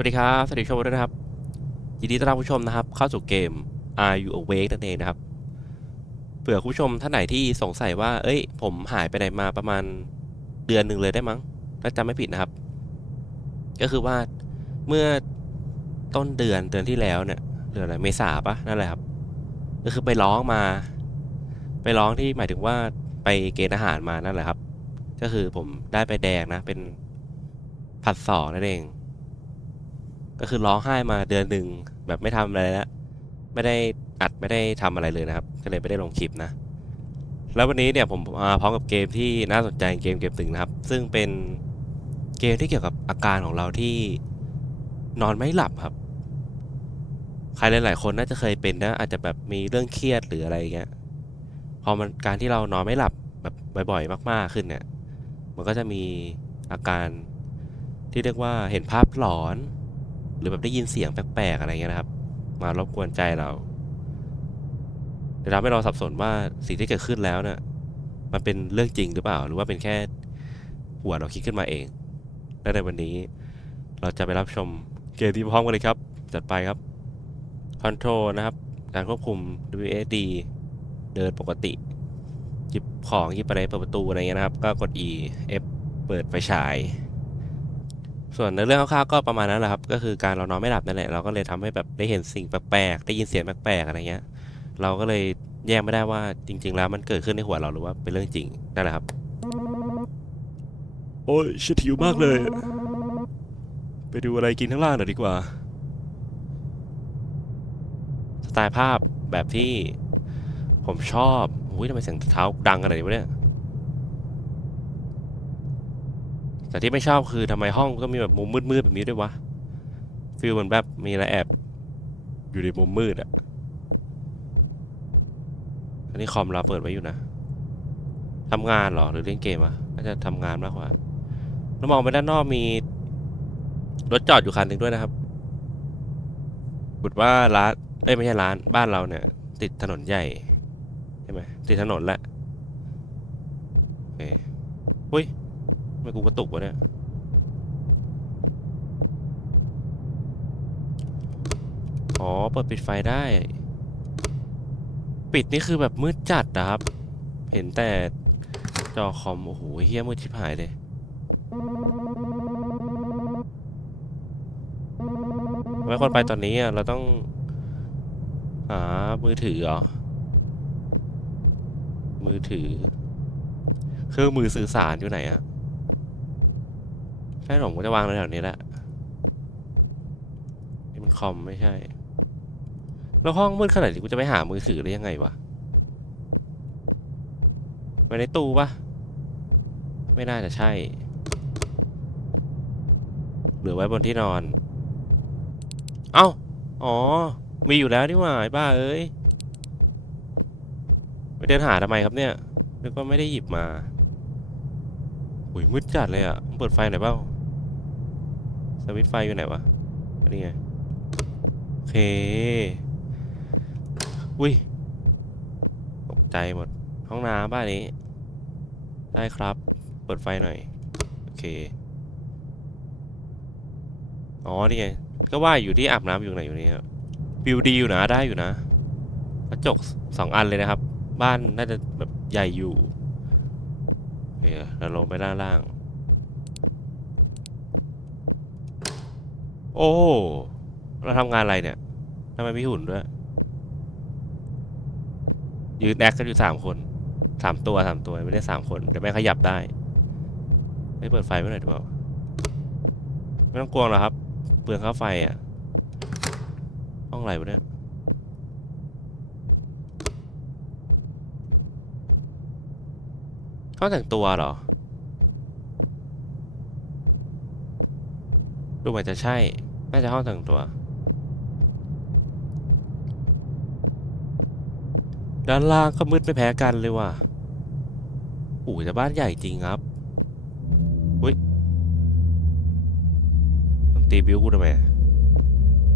วัสดีครับ สวัสดีผู้ชมด้วยนะครับ ยินดีต้อนรับผู้ชมนะครับ เข้าสู่เกม Are You Awake นั่นเองนะครับ เผื่อผู้ชมท่านไหนที่สงสัยว่า เอ้ย ผมหายไปไหนมาประมาณเดือนหนึ่งเลยได้มั้ง ถ้าจำไม่ผิดนะครับ ก็คือว่าเมื่อต้นเดือนเดือนที่แล้วเนี่ยเดือนอะไร เมษาปะนั่นแหละครับ ก็คือไปร้องมา ไปร้องที่หมายถึงว่าไปเกณฑ์อาหารมานั่นแหละครับ ก็คือผมได้ไปแดงนะ เป็นผัดสองนั่นเอง ก็คือร้องไห้มาเดือนหนึ่งแบบไม่ทำอะไรแล้วไม่ได้อัดไม่ได้ทำอะไรเลยนะครับ ก็เลยไม่ได้ลงคลิปนะ แล้ววันนี้เนี่ยผมมาพร้อมกับเกมที่น่าสนใจเกมเกมหนึ่งนะครับ ซึ่งเป็นเกมที่เกี่ยวกับอาการของเราที่นอนไม่หลับครับ ใครหลาย ๆ คนน่าจะเคยเป็นนะ อาจจะแบบมีเรื่องเครียดหรืออะไรเงี้ย พอมันการที่เรานอนไม่หลับแบบบ่อย ๆ มาก ๆ ขึ้นเนี่ย มันก็จะมีอาการที่เรียกว่าเห็นภาพหลอน หรือแบบได้ยินเสียงแปลกๆอะไรเงี้ยนะครับ มารบกวนใจเราจะทำให้เราสับสนว่าสิ่งที่เกิดขึ้นแล้วเนี่ยมันเป็นเรื่องจริงหรือเปล่า หรือว่าเป็นแค่หัวเราคิดขึ้นมาเองและในวันนี้เราจะไปรับชมเกมที่พร้อมกันเลยครับ จัดไปครับคอนโทรลนะครับ การควบคุม WSD เดินปกติหยิบของหยิบอะไรเปิดประตูอะไรเงี้ยนะครับ ก็กด E F เปิดไฟฉาย ส่วนในเรื่องคร่าวๆก็ประมาณนั้นแหละครับ ก็คือการเรานอนไม่หลับนั่นแหละ เราก็เลยทำให้แบบได้เห็นสิ่งแปลกๆ ได้ยินเสียงแปลกๆ อะไรเงี้ย เราก็เลยแยกไม่ได้ว่าจริง ๆ แล้วมันเกิดขึ้นในหัวเราหรือว่าเป็นเรื่องจริงนั่นแหละครับ โอ้ยชิดหิวมากเลย ไปดูอะไรกินข้างล่างหน่อยดีกว่า สไตล์ภาพแบบที่ผมชอบอุ้ยทำไมเสียงเท้าดังขนาดนี้วะเนี่ย แต่ที่ไม่ชอบคือทำไมห้องก็มีแบบมุมมืดๆแบบนี้ด้วยวะฟีลเหมือนแบบมีอะไรแอบอยู่ในมุมมืดอะอันนี้คอมเราเปิดไว้อยู่นะทำงานเหรอหรือเล่นเกมอะน่าจะทำงานมากกว่าแล้วมองไปด้านนอกมีรถจอดอยู่คันหนึ่งด้วยนะครับบุดว่าร้านเอ้ยไม่ใช่ร้านบ้านเราเนี่ย ติดถนนใหญ่ใช่ไหมติดถนนแหละโอเคอุ้ย ทำไมกูกระตุกวะเนี่ย อ๋อ เปิดปิดไฟได้ ปิดนี่คือแบบมืดจัดนะครับ เห็นแต่จอคอม โอ้โหเฮี้ยมืดชิบหายเลย ไม่ควรไปตอนนี้อะ เราต้องหามือถือเหรอ มือถือ เครื่องมือสื่อสารอยู่ไหนอะ ช่หรอผมก็จะวางในแถวนี้แหละนี่มันคอมไม่ใช่ แล้วห้องมืดขนาดนี้กูจะไปหามือถือได้ยังไงวะไว้ในตู้ปะไม่น่าจะใช่ หรือไว้บนที่นอน เอ้า อ๋อ มีอยู่แล้วนี่หว่าไอ้บ้าเอ้ย ไปเดินหาทำไมครับเนี่ยนึกว่าไม่ได้หยิบมา อุ้ยมืดจัดเลยอะ เปิดไฟหน่อยเปล่า วิตไฟอยู่ไหนวะนนี้ไงโอเคอุ้ยตกใจหมดห้องน้ำบ้านนี้ ได้ครับ เปิดไฟหน่อย โอเค อ๋อ นี่ไง ก็ว่าอยู่ที่อาบน้ำอยู่ไหนอยู่นี่ครับวิวดีอยู่นะ ได้อยู่นะกระจกสองอันเลยนะครับ บ้านน่าจะแบบใหญ่อยู่โอเคเราลงไปด้านล่าง โอ้ เราทำงานอะไรเนี่ยทำไมมีหุ่นด้วย ยืนแอคกันอยู่สามคนสามตัวสามตัวไม่ได้สามคนแต่ไม่ขยับได้ ไม่เปิดไฟไม่หน่อยดีกว่าไม่ต้องกลัวหรอกครับ เปลืองค่าไฟอะ ห้องอะไรวะเนี่ยห้องแต่งตัวเหรอ ดูเหมือนจะใช่ น่าจะห้องแต่งตัว ด้านล่างก็มืดไม่แพ้กันเลยว่ะโอ้ยแต่บ้านใหญ่จริงครับอุ้ยมันตีบิวกูทำไม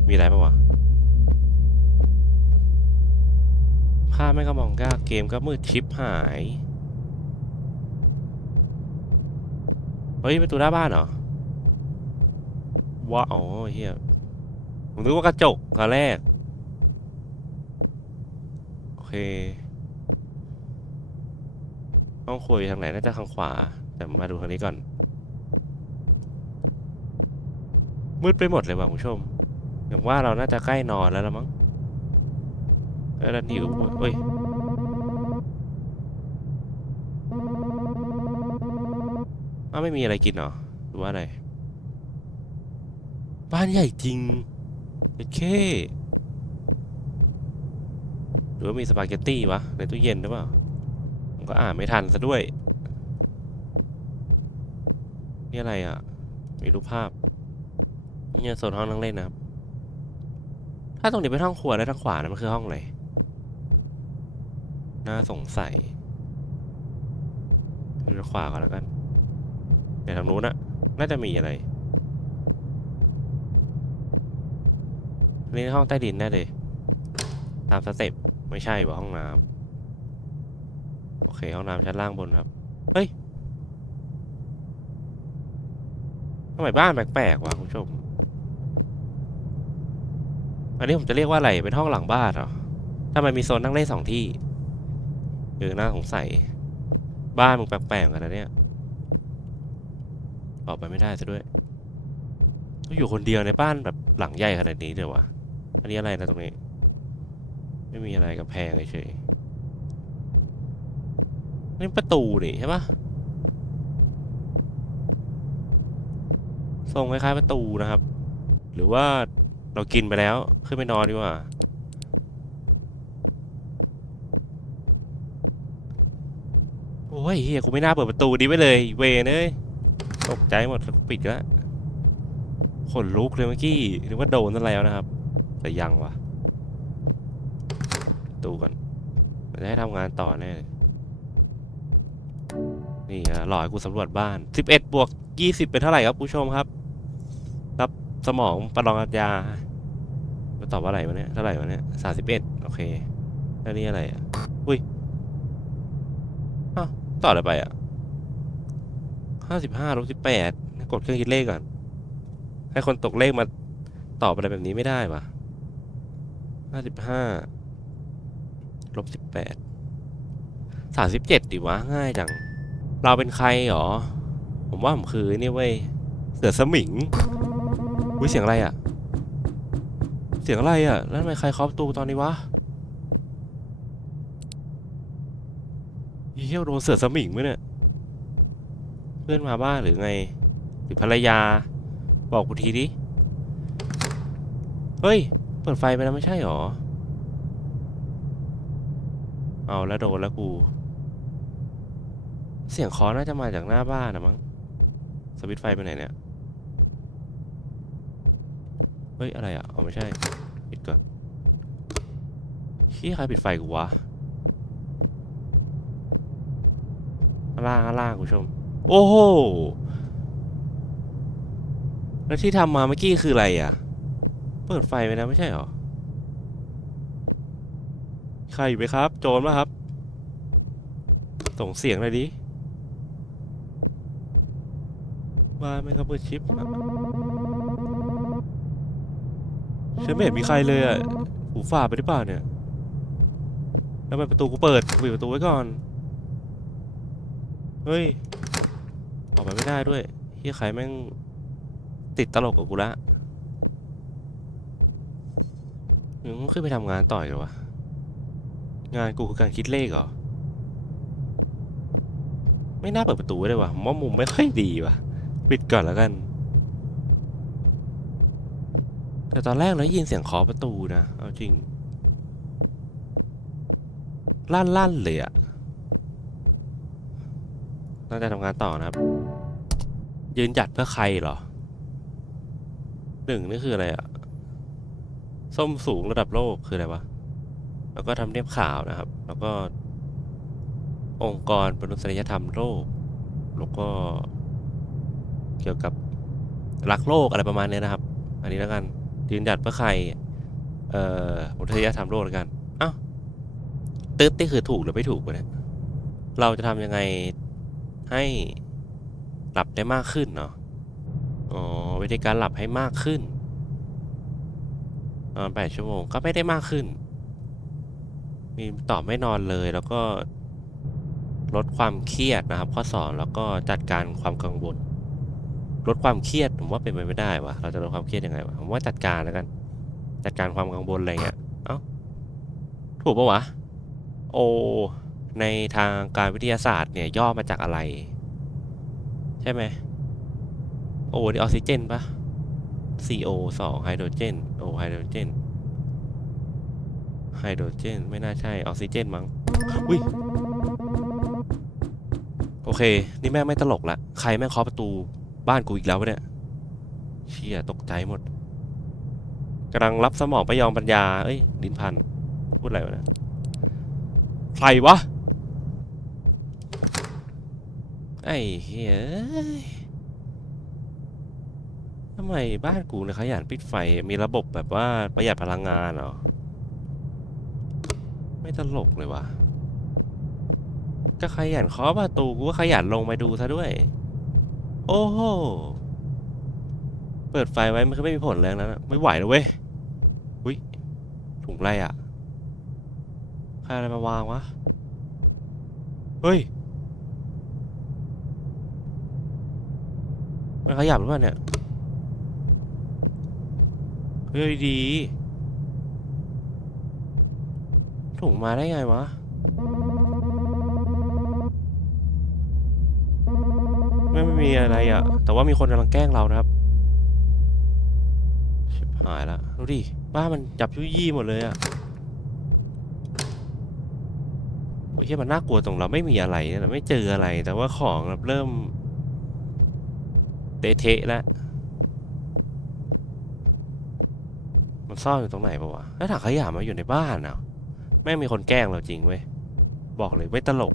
มีอะไรปะวะภาพไม่ก็มองยากเกมก็มืดชิปหาย เฮ้ยประตูหน้าบ้านเหรอ ว้าวเฮียผมนึกว่ากระจกตอนแรก โอเคห้องครัวอยู่ทางไหนน่าจะทางขวา แต่มาดูทางนี้ก่อน มืดไปหมดเลยว่ะคุณผู้ชมอย่างว่าเราน่าจะใกล้นอนแล้วละมั้งแล้วนนี้ก็เฮ้ยอ้าไม่มีอะไรกินหรอหรือว่าอะไร บ้านใหญ่จริงโอเคหรือว่ามีสปาเกตตี้วะ ในตู้เย็นหรือเปล่าผมก็อ่านไม่ทันซะด้วย นี่อะไรอะ มีรูปภาพ เนี่ยโซนห้องนั่งเล่นนะครับ ถ้าตรงนี้เป็นห้องครัวแล้วทางขวานะมันคือห้องอะไร น่าสงสัยดูทางขวาก่อนแล้วกันในทางนู้นอะน่าจะมีอะไร นี่ห้องใต้ดินแน่เลยตามสเต็ปไม่ใช่ว่าห้องน้ำโอเคห้องน้ำชั้นล่างบนครับเฮ้ยทำไมบ้านแปลกๆวะคุณผู้ชม อันนี้ผมจะเรียกว่าอะไร เป็นห้องหลังบ้านเหรอทำไมมีโซนนั่งเล่นสองที่เออน่าสงสัย บ้านมึงแปลกๆกันนะเนี่ย ออกไปไม่ได้ซะด้วยต้องอยู่คนเดียวในบ้านแบบหลังใหญ่ขนาดนี้เดี๋ยววะ อันนี้อะไรนะตรงนี้ ไม่มีอะไรกับแพงเฉยนี่ประตูนี่ใช่ปะทรงคล้ายๆประตูนะครับ หรือว่าเรากินไปแล้ว ขึ้นไปนอนดีกว่า โอ้ยเฮียกูไม่น่าเปิดประตูนี้ไปเลย เวเอ้ยตกใจหมดปิดแล้วขนลุกเลยเมื่อกี้นึกว่าโดนนั่นแล้วนะครับ แต่ยังวะดูก่อนมันจะให้ทำงานต่อแน่เลยนี่อะหลอยกูสำรวจบ้าน 11 บวก 20 เป็นเท่าไหร่ครับผู้ชมครับ รับสมองประลองยามาตอบว่าอะไรวะเนี่ย เท่าไหร่วะเนี่ย31โอเค แล้วนี่อะไรอะ อุ้ยอ้าวต่ออะไรไปอะห้าสิบห้าลบสิบแปดกดเครื่องคิดเลขก่อน ให้คนตกเลขมาตอบอะไรแบบนี้ไม่ได้ปะ ห้าสิบห้าลบสิบแปดสามสิบเจ็ดดิวะ ง่ายจัง เราเป็นใครหรอ ผมว่าผมคือนี่เว้ย เสือสมิงอุ้ยเสียงอะไรอะเสียงอะไรอะแล้วทำไมใครเคาะประตูตอนนี้วะเฮียโดนเสือสมิงไหมเนี่ย เพื่อนมาบ้านหรือไง หรือภรรยา บอกกูทีดิ เฮ้ย เปิดไฟไปแล้วไม่ใช่หรอ เอาแล้วโดนแล้วกู เสียงคอน่าจะมาจากหน้าบ้านนะมั้ง สวิตช์ไฟไปไหนเนี่ย เฮ้ย อะไรอะ เอาไม่ใช่ ปิดก่อนขี้ใครปิดไฟกูวะล่างล่างคุณชม โอ้โห แล้วที่ทำมาเมื่อกี้คืออะไรอะ เปิดไฟไปนะไม่ใช่หรอ ใครอยู่ไหมครับ โจรป่ะครับ ส่งเสียงเลยดิมาไหมครับเปิดชิปฉันไม่เห็นมีใครเลยอะ หูฝ่าไปหรือเปล่าเนี่ย แล้วทำไมประตูกูเปิดปิดประตูไว้ก่อน เฮ้ย ออกไปไม่ได้ด้วยเฮียใครแม่งติดตลกกับกูละ มึงขึ้นไปทำงานต่อยเหรอวะ งานกูคือการคิดเลขเหรอ ไม่น่าเปิดประตูไว้เลยวะมว่ามุมไม่ค่อยดีวะปิดก่อนแล้วกัน แต่ตอนแรกเราได้ยินเสียงเคาะประตูนะ เอาจริง ลั่นๆเลยอะน่าจะทำงานต่อนะครับ ยืนหยัดเพื่อใครเหรอหนึ่งนี่คืออะไรอะ ส้มสูงระดับโลกคืออะไรวะ แล้วก็ทำเนียบข่าวนะครับ แล้วก็ องค์กรมนุษยธรรมโลก แล้วก็ เกี่ยวกับรักโลกอะไรประมาณนี้นะครับ อันนี้แล้วกันยืนหยัดเพื่อใคร เอ่อมนุษยธรรมโลกแล้วกันอ้าวตึ๊ดนี่คือถูกหรือไม่ถูกวะเนี่ย เราจะทำยังไงให้หลับได้มากขึ้นเนาะ อ๋อวิธีการหลับให้มากขึ้น นอนแปดชั่วโมงก็ไม่ได้มากขึ้น มีตอบไม่นอนเลยแล้วก็ลดความเครียดนะครับ ข้อสองแล้วก็จัดการความกังวลลดความเครียดผมว่าเป็นไปไม่ได้วะเราจะลดความเครียดยังไงวะผมว่าจัดการแล้วกัน จัดการความกังวลอะไรเงี้ยเอ้าถูกปะวะโอในทางการวิทยาศาสตร์เนี่ยย่อมาจากอะไร ใช่ไหมโอนี่ออกซิเจนปะ CO สองไฮโดรเจนโอไฮโดรเจนไฮโดรเจนไม่น่าใช่ออกซิเจนมั้งอุ้ยโอเค นี่แม่ไม่ตลกละใครแม่เคาะประตูบ้านกูอีกแล้วเนี่ยเชี่ยตกใจหมดกำลังรับสมองไปยองปัญญา เอ้ยดินพัน พูดอะไรวะนะใครวะ ไอ้เฮ้ยำไมบ้านกูเนี่ยขยันปิดไฟมีระบบแบบว่าประหยัดพลังงานเหรอ ไม่ตลกเลยวะก็ขยันเคาะประตูกูก็ขยันลงไปดูซะด้วย โอ้โห เปิดไฟไว้มันก็ไม่มีผลแรงนั้นะไม่ไหวแล้วเว้ยอุ้ยถุงไรอะใครอะไรมาวางวะ เฮ้ย มันขยับหรือเปล่าเนี่ย เฮ้ยดีถุงมาได้ไงวะ ไม่ไม่มีอะไรอะ แต่ว่ามีคนกำลังแกล้งเรานะครับ ชิบหายละดูดิ บ้านมันจับยุยี่หมดเลยอะโอ้ยเหี้ยมันน่ากลัวตรงเราไม่มีอะไรเนี่ยเราไม่เจออะไร แต่ว่าของเริ่มเตะเทะแล้ว มันซ่อนอยู่ตรงไหนปะวะแล้วถังขยะมาอยู่ในบ้านอะแม่งมีคนแกล้งเราจริงเว้ย บอกเลยไม่ตลก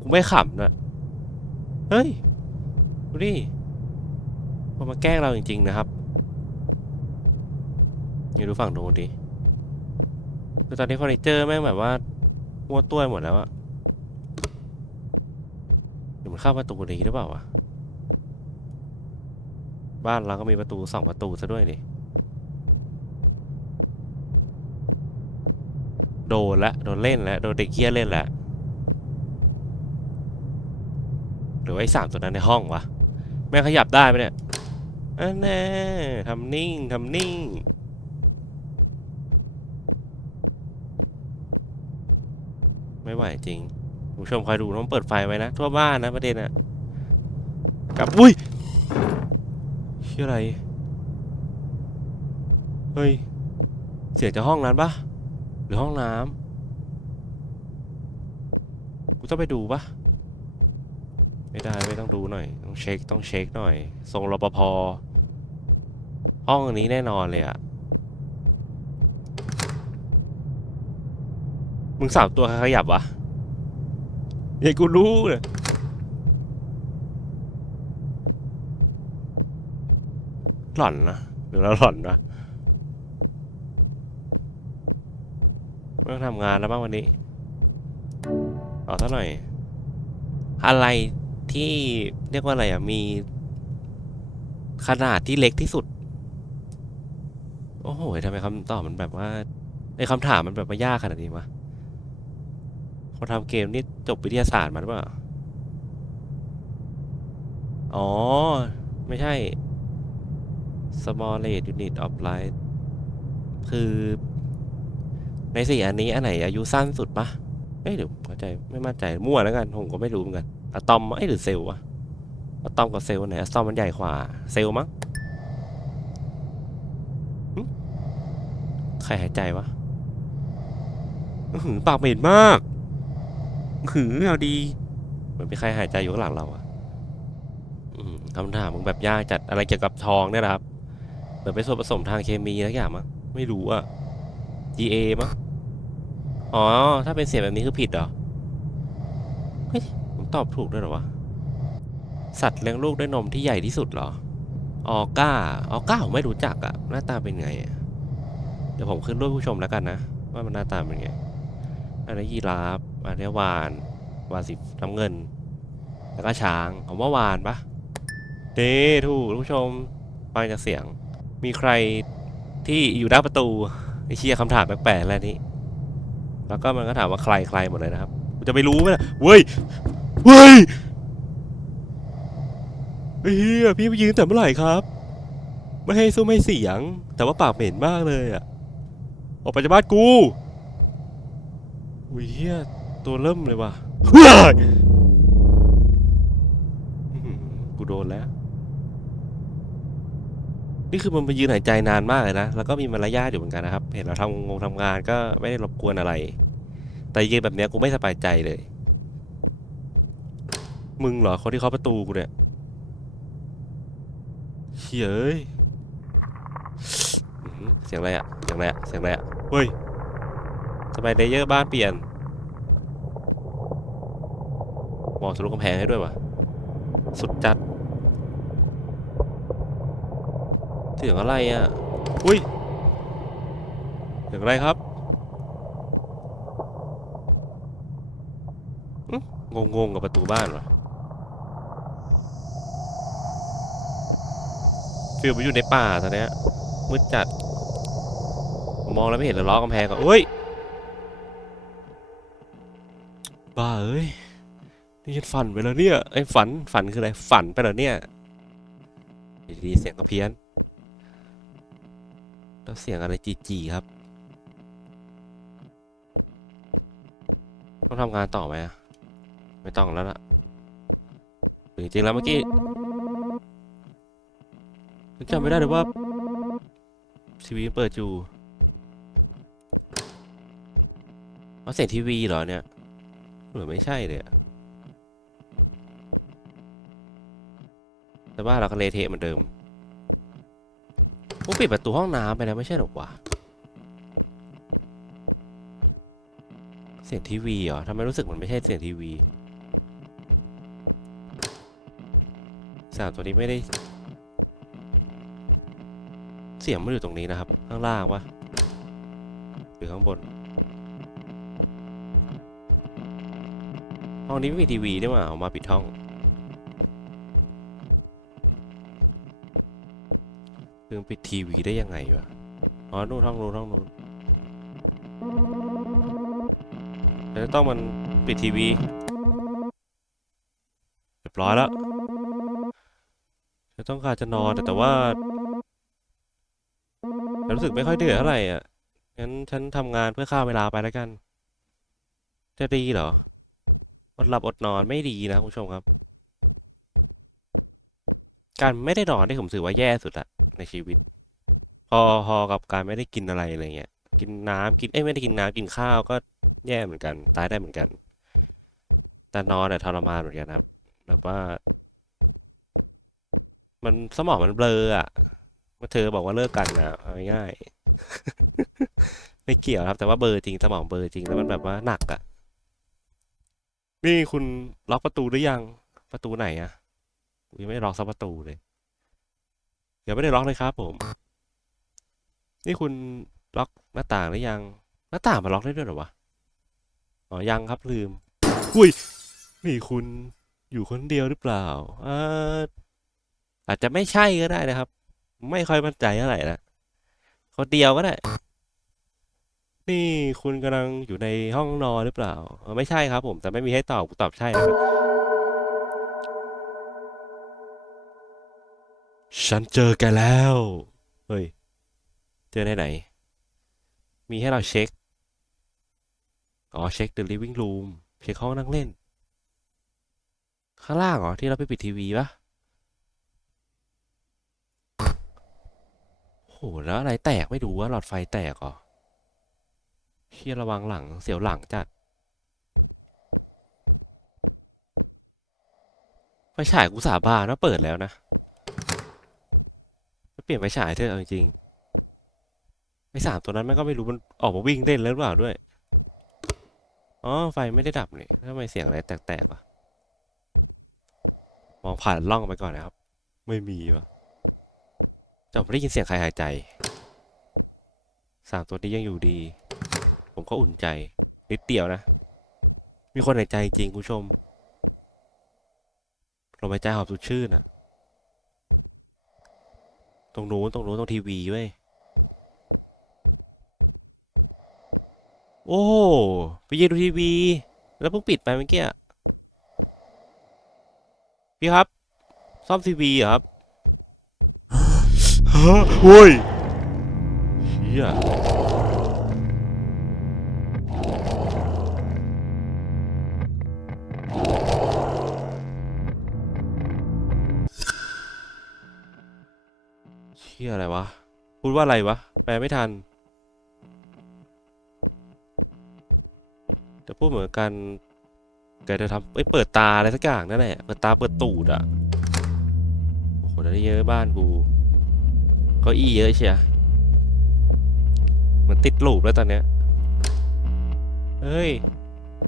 กูไม่ขำนะเฮ้ยดูดิมันมาแกล้งเราจริง ๆ นะครับอยู่ดูฝั่งโน้นดิคือตอนนี้เฟอร์นิเจอร์แม่งแบบว่ามัวตัวหมดแล้วอะหรือมันเข้าประตูนี้หรือเปล่าวะ บ้านเราก็มีประตูสองประตูซะด้วยดิ โดนละโดนเล่นล้วโดนเด็กเกี้ยเล่นล้วหรือว่าไอ้สามตัวนั้นในห้องวะแม่ขยับได้ไหมเนี่ยอันแน่ทำนิ่งทำนิ่งไม่ไหวจริงผู้ชมคอยดูต้องเปิดไฟไว้นะ ทั่วบ้านนะประเด็นอะกับอุ้ยชื่ออะไร เฮ้ย เสียงจากห้องนั้นปะ รือห้องน้ำกูต้องไปดูปะไม่ได้ไม่ต้องดูหน่อย ต้องเช็คต้องเช็คหน่อยทรงรปภห้องนี้แน่นอนเลยอะมึงสามตัวขยับวะเฮ้ยกูรู้เลยหล่อนนะหรือเราหล่อนนะไม่ ต้องทำงานแล้วบ้างวันนี้เอาซะหน่อย อะไรที่เรียกว่าอะไรอะ มีขนาดที่เล็กที่สุด โอ้โหทำไมคำตอบมันแบบว่าไอ้คำถามมันแบบว่ายากขนาดนี้วะคนทำเกมนี่จบวิทยาศาสตร์มาหรือเปล่า อ๋อ ไม่ใช่ small rate unit of light คือ ในสี่อันนี้อันไหนอายุสั้นสุดปะเอ้ยเดี๋ยวเข้าใจไม่มั่นใจมั่วแล้วกันผมก็ไม่รู้เหมือนกันอะตอมเอ้ยหรือเซลล์วะอะตอมกับเซลล์ไหนอะตอมมันใหญ่กว่าเซลล์มั้งหึใครหายใจวะอื้อหือปากเหม็นมากอื้อหือเอาดีเหมือนมีใครหายใจอยู่ข้างหลังเราอะอืมคำถามมึงแบบยากจัดอะไรเกี่ยวกับทองเนี่ยนะครับเหมือนเป็นส่วนผสมทางเคมีอะไรอย่างมั้งไม่รู้อะ GA มั้งอ๋อ ถ้าเป็นเสียงแบบนี้คือผิดเหรอ เฮ้ย ผมตอบถูกด้วยเหรอวะ สัตว์เลี้ยงลูกด้วยนมที่ใหญ่ที่สุดเหรอ ออก้า ออก้าผมไม่รู้จักอะหน้าตาเป็นไงอะเดี๋ยวผมขึ้นรูปผู้ชมแล้วกันนะ ว่ามันหน้าตาเป็นไง อันนี้ยีราฟ อันนี้วาน วานสีน้ำเงิน แล้วก็ช้าง ผมว่าวานปะเด้ถูกท่านผู้ชมฟังจากเสียง มีใครที่อยู่หน้าประตู ไอ้เชี่ยคำถามแปลกๆแล้วนี่แล้วก็มันก็ถามว่าใครใครหมดเลยนะครับกูจะไปรู้ไหมล่ะเว้ยเว้ยเฮ้ยพี่ไปยืนแต่เมื่อไหร่ครับไม่ให้สู้ไม่เสียง แต่ว่าปากเหม็นมากเลยอะออกไปจากบ้านกูอุ้ยเฮียตัวเริ่มเลยว่ะกูโดนแล้ว นี่คือมันไปยืนหายใจนานมากเลยนะ แล้วก็มีมารยาทอยู่เหมือนกันนะครับ เห็นเราทำงงทำงานก็ไม่ได้รบกวนอะไร แต่ยืนแบบนี้กูไม่สบายใจเลย มึงเหรอคนที่เคาะประตูกูเนี่ยเฮ้ยเสียงอะไรอะเสียงอะไรอะเสียงอะไรอะเฮ้ยสบายเดเยอร์บ้านเปลี่ยน มองทะลุกำแพงให้ด้วยวะสุดจัด เสียงอะไรอะ อุ้ยเสียงอะไรครับอื้องงๆกับประตูบ้านวะฟิลไปอยู่ในป่าตอนนี้มืดจัด มองแล้วไม่เห็นลยล้อกำแพงก่อนเฮ้ย บ้าเอ้ย นี่ฉันฝันไปแล้วเนี่ยไอ้ฝันฝันคืออะไร ฝันไปแล้วเนี่ยดีเสียงก็เพี้ยน แล้วเสียงอะไรจีจีครับ ต้องทำงานต่อไหมอะไม่ต้องแล้วล่ะหรือจริงแล้วเมื่อกี้จำไม่ได้เลยว่าทีวีเปิดอยู่เอาเสียงทีวีเหรอเนี่ยหรือไม่ใช่เลยแต่ว่าเราก็เลเทะเหมือนเดิม กูปิดประตูห้องน้ำไปแล้วไม่ใช่หรอวะเสียงทีวีเหรอทำไมรู้สึกมันไม่ใช่เสียงทีวีสามตัวนี้ไม่ได้ เสียงมันอยู่ตรงนี้นะครับ ข้างล่างวะหรือข้างบน ห้องนี้ไม่มีทีวีด้วยว่ะเอามาปิดห้อง ลืมปิดทีวีได้ยังไงวะ อ๋อ นู่นห้องนู้นห้องนู้นแล้วต้องมันปิดทีวีเรียบร้อยแล้วจะต้องการจะนอนแต่แต่ว่ารู้สึกไม่ค่อยเดือดเท่าไหร่อะ งั้นฉันทำงานเพื่อฆ่าเวลาไปแล้วกัน จะดีเหรอ อดหลับอดนอนไม่ดีนะคุณผู้ชมครับ การไม่ได้นอนนี่ผมถือว่าแย่สุดละ ในชีวิต พอพอกับการไม่ได้กินอะไรอะไรเงี้ยกินน้ำกินเอ้ยไม่ได้กินน้ำกินข้าวก็แย่เหมือนกัน ตายได้เหมือนกัน แต่นอนเนี่ยทรมานเหมือนกันครับแบบว่า มันสมองมันเบลออะว่าเธอบอกว่าเลิกกันนะเอาง่ายๆไม่เกี่ยวครับ แต่ว่าเบลอจริงสมองเบลอจริงแล้วมันแบบว่าหนักอะนี่คุณล็อกประตูหรือยังประตูไหนอะยังไม่ล็อกสักประตูเลย ยวไม่ได้ล็อกเลยครับผม นี่คุณล็อกหน้าต่างหรือยัง หน้าต่างมันล็อกได้ด้วยหรอวะ อ๋อ ยังครับลืม อุ้ย นี่คุณอยู่คนเดียวหรือเปล่าอ่าอาจจะไม่ใช่ก็ได้นะครับ ไม่ค่อยมั่นใจเท่าไหร่นะ คนเดียวก็ได้ นี่คุณกำลังอยู่ในห้องนอนหรือเปล่า ไม่ใช่ครับผม แต่ไม่มีให้ตอบตอบใช่นะครับ ฉันเจอแกแล้ว เฮ้ย เจอในไหน มีให้เราเช็ค อ๋อ เช็ค the living room เช็คห้องนั่งเล่น ข้างล่างเหรอ ที่เราไปปิดทีวีปะโห แล้วอะไรแตกไม่รู้ว่าหลอดไฟแตกเหรอเชี่ยระวังหลังเสียวหลังจัดไฟฉายกูสาบานว่าเปิดแล้วนะ ปลี่ยนไฟฉายเถอะเอาจริงไอ้สามตัวนั้นมันก็ไม่รู้มันออกมาวิ่งเล่นแล้วหรือเปล่าด้วย อ๋อไฟไม่ได้ดับนี่ทำไมเสียงอะไรแตกๆวะมองผ่านล่องไปก่อนนะครับ ไม่มีวะแต่ผมได้ยินเสียงใครหายใจสามตัวนี้ยังอยู่ดี ผมก็อุ่นใจ นิดเดียวนะ มีคนหายใจจริงคุณชมลมหายใจหอบสุดชื่นอะ ตรงนู้นตรงนู้นตรงทีวีเว้ย โอ้ไปยืนดูทีวี แล้วเพิ่งปิดไปเมื่อกี้พี่ครับ ซ่อมทีวีเหรอครับฮะโว้ยเชี่ย เชี่อะไรวะ พูดว่าอะไรวะ แปลไม่ทันจะพูดเหมือนกันแกจะทำเอ้ยเปิดตาอะไรสักอย่างนั่นแหละ เปิดตาเปิดตูดอะ โอ้โหได้เยอะบ้านกูเก็อี้เยอะเชียเหมันติดลูปแล้วตอนเนี้ย เฮ้ย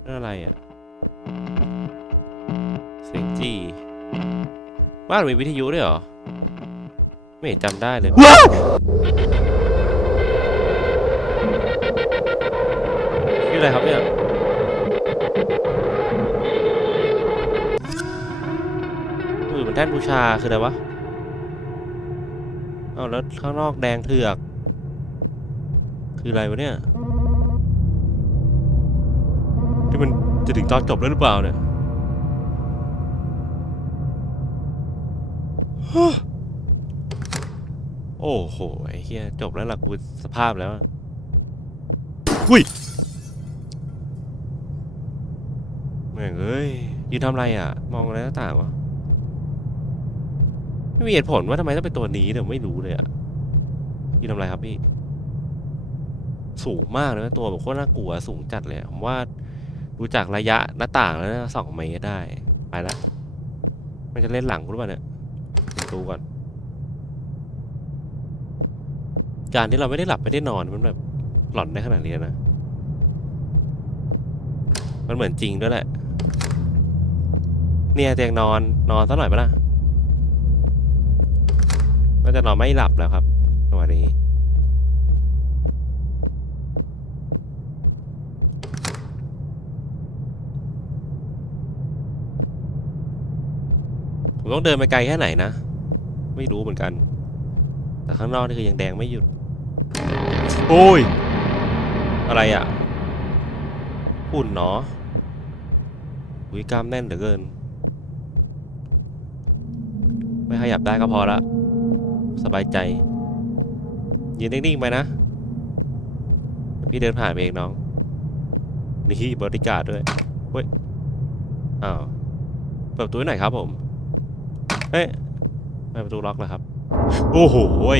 นั่นอะไรอะ เสียงจีบ้านมีวิทยุด้วยเหรอ ไม่เห็นจำได้เลยชื่ออะไรครับเนี่ยมือเหมือนแท่นบูชาคืออะไรวะเอาแล้วข้างนอกแดงเถือก คืออะไรวะเนี่ยที่มันจะถึงตอนจบแล้วหรือเปล่าเนี่ยฮะ โอ้โห ไอ้เฮียจบแล้วล่ะกูสภาพแล้วอะอุ้ยแม่งเอ้ยยืนทำอะไรอะ มองอะไรหน้าต่างวะไม่มีเหตุผลว่าทำไมต้องเป็นตัวนี้เนี่ยไม่รู้เลยอะพี่ทำอะไรครับพี่ สูงมากเลยนะตัวแบบโคตรน่ากลัวสูงจัดเลยอะผมว่าดูจากระยะหน้าต่างแล้วนะสองเมตรได้ ไปละมันจะเล่นหลังกูหรือเปล่าเนี่ยปิดประตูก่อน การที่เราไม่ได้หลับไม่ได้นอนมันแบบหลอนได้ขนาดนี้นะ มันเหมือนจริงด้วยแหละ เนี่ยเตียงนอนนอนสักหน่อยปะล่ะก็จะนอนไม่หลับแล้วครับจังหวะนี้ผมต้องเดินไปไกลแค่ไหนนะ ไม่รู้เหมือนกัน แต่ข้างนอกนี่คือยังแดงไม่หยุด โอ้ย อะไรอะหุ่นเนาะอุ้ยกล้ามแน่นเหลือเกิน ไม่ขยับได้ก็พอละ สบายใจ ยืนนิ่งๆไปนะ พี่เดินผ่านเองน้อง นี่บริการด้วย เฮ้ย อ้าว เปิดประตูให้หน่อยครับผม เฮ้ย ไม่ประตูล็อกแล้วครับ โอ้โห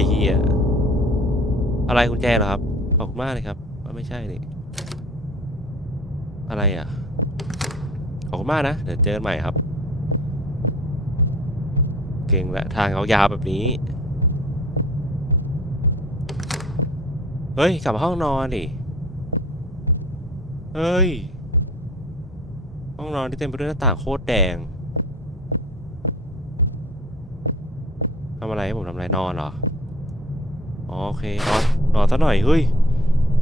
เฮีย อะไรกุญแจเหรอครับ ขอบคุณมากเลยครับว่าไม่ใช่นี่ อะไรอะ ขอบคุณมากนะ เดี๋ยวเจอกันใหม่ครับ เก่งและทางเขายาวแบบนี้ เฮ้ย กลับห้องนอนดิ เฮ้ย ห้องนอนที่เต็มไปด้วยหน้าต่างโคตรแดงทำอะไรให้ผมทำอะไรนอนเหรอ โอเคนอนนอนซะหน่อยเฮ้ย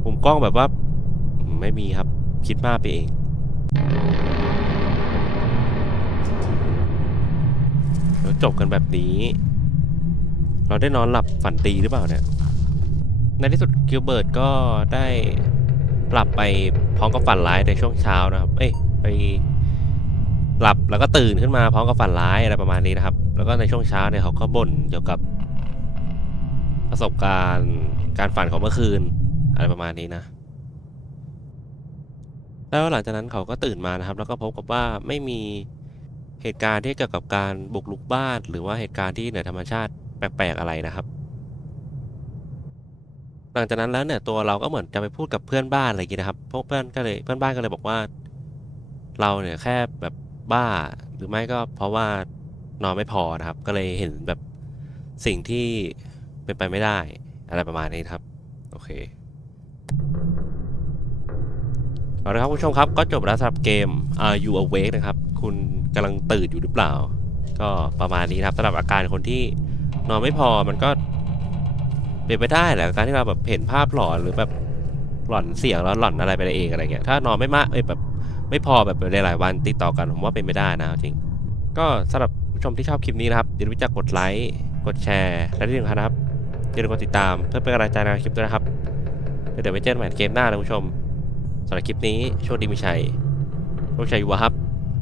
มุมกล้องแบบว่า ไม่มีครับ คิดมากไปเองแล้วจบกันแบบนี้ เราได้นอนหลับฝันดีหรือเปล่าเนี่ย ในที่สุดกิลเบิร์ตก็ได้หลับไปพร้อมกับฝันร้ายในช่วงเช้านะครับ เอ้ยไปหลับแล้วก็ตื่นขึ้นมาพร้อมกับฝันร้ายอะไรประมาณนี้นะครับ แล้วก็ในช่วงเช้าเนี่ยเขาก็บ่นเกี่ยวกับ ประสบการณ์การฝันของเมื่อคืน อะไรประมาณนี้นะ แล้วหลังจากนั้นเขาก็ตื่นมานะครับ แล้วก็พบกับว่าไม่มีเหตุการณ์ที่เกี่ยวกับการบุกรุกบ้าน หรือว่าเหตุการณ์ที่เหนือธรรมชาติแปลกๆอะไรนะครับ หลังจากนั้นแล้วเนี่ยตัวเราก็เหมือนจะไปพูดกับเพื่อนบ้านอะไรอย่างงี้นะครับพวกเพื่อนก็เลยเพื่อนบ้านก็เลยบอกว่า เราเนี่ยแค่แบบบ้าหรือไม่ก็เพราะว่านอนไม่พอนะครับ ก็เลยเห็นแบบสิ่งที่ เป็นไปไม่ได้ อะไรประมาณนี้ครับ โอเคเอาละครับคุณผู้ชมครับก็จบแล้วสำหรับเกม Are You Awake นะครับ คุณกำลังตื่นอยู่หรือเปล่า ก็ประมาณนี้ครับสำหรับอาการคนที่นอนไม่พอมันก็เป็นไปได้แหละการที่เราแบบเห็นภาพหลอนหรือแบบหลอนเสียงแล้วหลอนอะไรไปเองอะไรเงี้ยถ้านอนไม่มากเอ้ยแบบไม่พอแบบหลายๆวันติดต่อกันผมว่าเป็นไม่ได้นะจริง ก็สำหรับผู้ชมที่ชอบคลิปนี้นะครับอย่าลืมที่จะกดไลค์กดแชร์และที่สำคัญนะครับ อย่าลืมกดติดตามเพื่อเป็นกำลังใจในคลิปด้วยนะครับ เดี๋ยวไปเจอกันใหม่เกมหน้านะคุณผู้ชมสำหรับคลิปนี้โชคดีมีชัยโชคชัยอยู่วะครับ